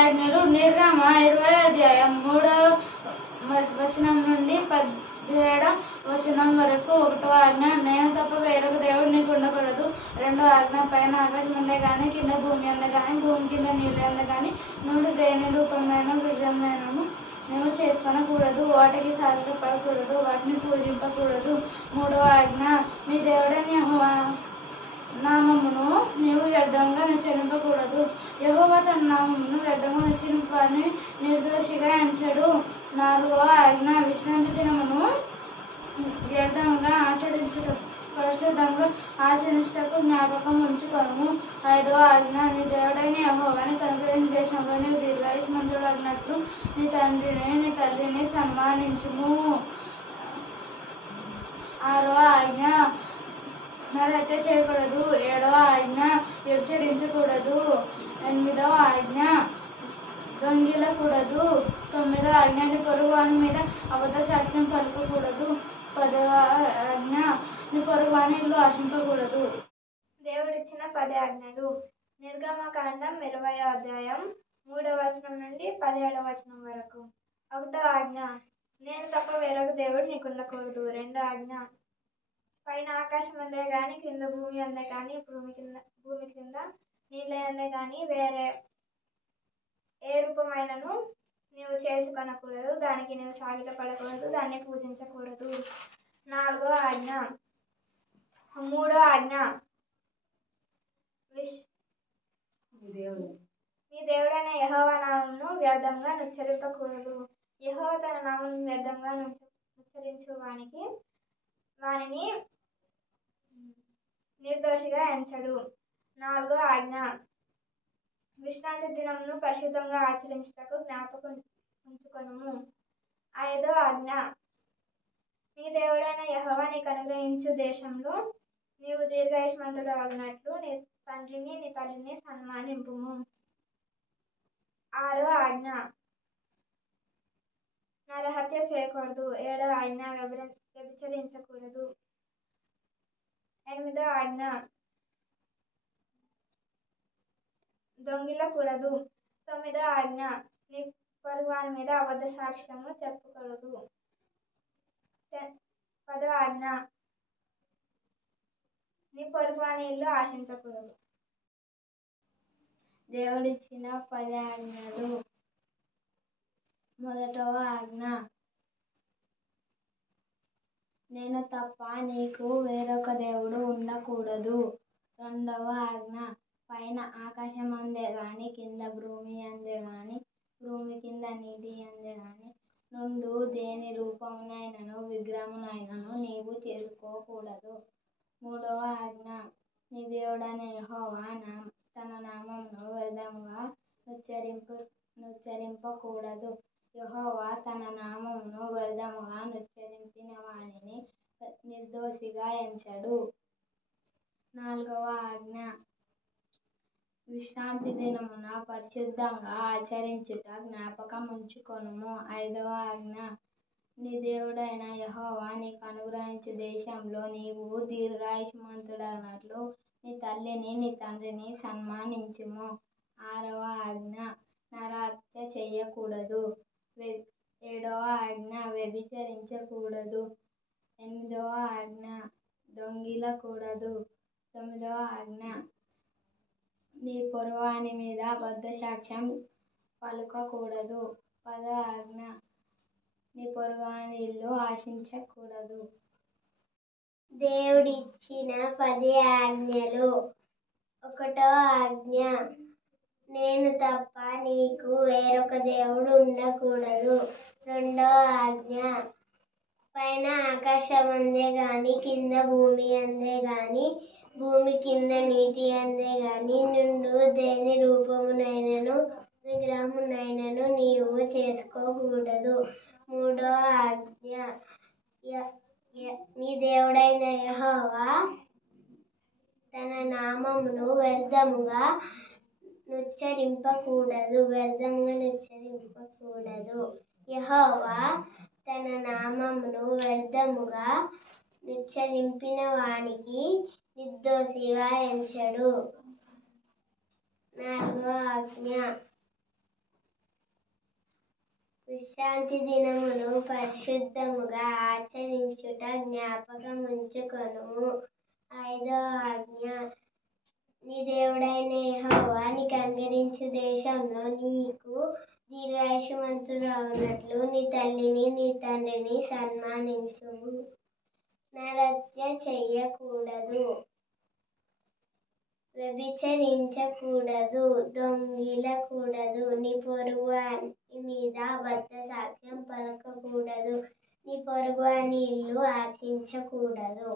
ఆజ్ఞలు నిర్గమ 20వ అధ్యాయం 3వ వచనం నుండి 17వ వచనం వరకు. 1వ ఆజ్ఞ, నేను తప్ప వేరొక దేవుడు నీకు ఉండకూడదు. 2వ ఆజ్ఞ, పైన ఆకాశం ఉందే గాని కింద భూమి ఉందే గాని భూమి కింద నీళ్ళు ఉందే గాని నుండి దేని రూపమైన విగ్రహమైనను నువ్వు చేసుకొనకూడదు. వాటికి సాగిలపడకూడదు, వాటిని పూజింపకూడదు. 3వ ఆజ్ఞ, నీ దేవుడైన యెహోవా నామమును నీవు వ్యర్థంగా ఉచ్చరింపకూడదు. యెహోవా తన నామమును వ్యర్థంగా ఉచ్చరించు వారిని నిర్దోషిగా ఎంచడు. 4వ ఆజ్ఞ, విశ్రాంతి దినమును వ్యర్థంగా ఆచరించుట పరిశుద్ధంగా ఆచరించుటకు జ్ఞాపకం ఉంచుకొనుము. 5వ ఆజ్ఞ, నీ దేవుడైన యెహోవా నీకు అనుగ్రహించు దేశంలో నీవు దీర్ఘాయుష్మంతుడగునట్లు నీ తండ్రిని నీ తల్లిని సన్మానించుము. 6వ ఆజ్ఞ, నరహత్య చేయకూడదు. 7వ ఆజ్ఞ, వ్యభిచరించకూడదు. 8వ ఆజ్ఞ, దొంగిలకూడదు. 9వ ఆజ్ఞ, నీ పొరుగువాని మీద అబద్ధ సాక్ష్యం పలుకకూడదు. 10వ ఆజ్ఞ, నీ పొరుగువాని ఇల్లు ఆశింపకూడదు. దేవుడిచ్చిన 10 ఆజ్ఞలు. నిర్గమకాండం 20వ అధ్యాయం 3వ వచనం నుండి 17వ వచనం వరకు. 1వ ఆజ్ఞ, నేను తప్ప వేరొక దేవుడు నీకుండకూడదు. 2వ ఆజ్ఞ, పైన ఆకాశం ఉందే గాని క్రింద భూమి ఉందే గాని భూమి కింద నీళ్ళ ఉందే గాని వేరే ఏ రూపమైనను నీవు చేసుకొనకూడదు. దానికి నీవు సాగిలపడకూడదు, దాన్ని పూజించకూడదు. 4వ ఆజ్ఞ. 3వ ఆజ్ఞ, నీ దేవుడైన యెహోవా నామమును వ్యర్థంగా నుచ్చరింపకూడదు. యెహోవా తన నామమును వ్యర్థంగా నుచ్చరించు వానిని నిర్దోషిగా ఎంచడు. 4వ ఆజ్ఞ, విశ్రాంతి దినమును పరిశుద్ధంగా ఆచరించుటకు జ్ఞాపకం ఉంచుకొనుము. 5వ ఆజ్ఞ, నీ దేవుడైన యెహోవా నీకు అనుగ్రహించు దేశంలో నీవు దీర్ఘాయుష్మంతుడగునట్లు నీ తండ్రిని నీ తల్లిని సన్మానింపుము. 6వ ఆజ్ఞ, నరహత్య చేయకూడదు. 7వ ఆజ్ఞ, వ్యభిచరించకూడదు. 8వ ఆజ్ఞ, దొంగిలకూడదు. 9వ ఆజ్ఞ, నీ పొరుగువాని మీద అబద్ధ సాక్ష్యము చెప్పకూడదు. 10వ ఆజ్ఞ, నీ పొరుగువాని ఇల్లు ఆశించకూడదు. దేవుడిచ్చిన 10 ఆజ్ఞలు. 1వ ఆజ్ఞ, నేను తప్ప నీకు వేరొక దేవుడు ఉండకూడదు. 2వ ఆజ్ఞ, పైన ఆకాశం అందే గాని కింద భూమి అందే గాని భూమి కింద నీటి అందే గాని నుండు దేని రూపమునైనను విగ్రహమునైనను నీవు చేసుకోకూడదు. 3వ ఆజ్ఞ, నీ దేవుడైన యెహోవా తన నామమును వ్యర్థముగా నుచ్చరింపకూడదు. యెహోవా తన నామమును వ్యర్థముగా నుచ్చరింపిన వానిని నిర్దోషిగా ఎంచడు. 4వ ఆజ్ఞ, విశ్రాంతి దినమున పరిశుద్ధంగా ఆచరించుట జ్ఞాపకం ఉంచుకొనుము. 5వ ఆజ్ఞ, నీ దేవుడైన యెహోవా నీకు అనుగ్రహించు దేశంలో నీవు దీర్ఘాయుష్మంతుడగునట్లు నీ తల్లిని నీ తండ్రిని సన్మానించుము. 6వ ఆజ్ఞ, నరహత్య చేయకూడదు. 7వ ఆజ్ఞ, వ్యభిచరించకూడదు. 8వ ఆజ్ఞ, దొంగిలకూడదు. 9వ ఆజ్ఞ, నీ పొరుగువాని మీద అబద్ధ సాక్ష్యం పలుకకూడదు. 10వ ఆజ్ఞ, నీ పొరుగువాని ఇల్లు ఆశించకూడదు. దేవుడిచ్చిన 10 ఆజ్ఞలు. 1వ ఆజ్ఞ, నేను తప్ప నీకు వేరొక దేవుడు ఉండకూడదు. 2వ ఆజ్ఞ, పైన ఆకాశం అందే గాని కింద భూమి అందే గాని భూమి కింద నీటి అందే గాని నుండు దేని రూపమునైనను విగ్రహమునైనను నీవు చేసుకోకూడదు. 3వ ఆజ్ఞ, నీ దేవుడైన యెహోవా తన నామమును వ్యర్థముగా నుచ్చరింపకూడదు. యెహోవా తన నామమును వ్యర్థముగా నుచ్చరింపిన వానికి నిర్దోషిగా ఎంచడు. 4వ ఆజ్ఞ, విశ్రాంతి దినమును పరిశుద్ధముగా ఆచరించుట జ్ఞాపకముంచుకొనుము. 5వ ఆజ్ఞ, నీ దేవుడైన యెహోవా నీకు అనుగ్రహించు దేశంలో నీకు దీర్ఘాయుష్మంతుడవునట్లు నీ తల్లిని నీ తండ్రిని సన్మానించుము. నరహత్య చెయ్యకూడదు, వ్యభిచరించకూడదు, దొంగిలకూడదు, నీ పొరుగువాని మీద అబద్ధ సాక్ష్యం పలకకూడదు, నీ పొరుగువాని ఇల్లు ఆశించకూడదు.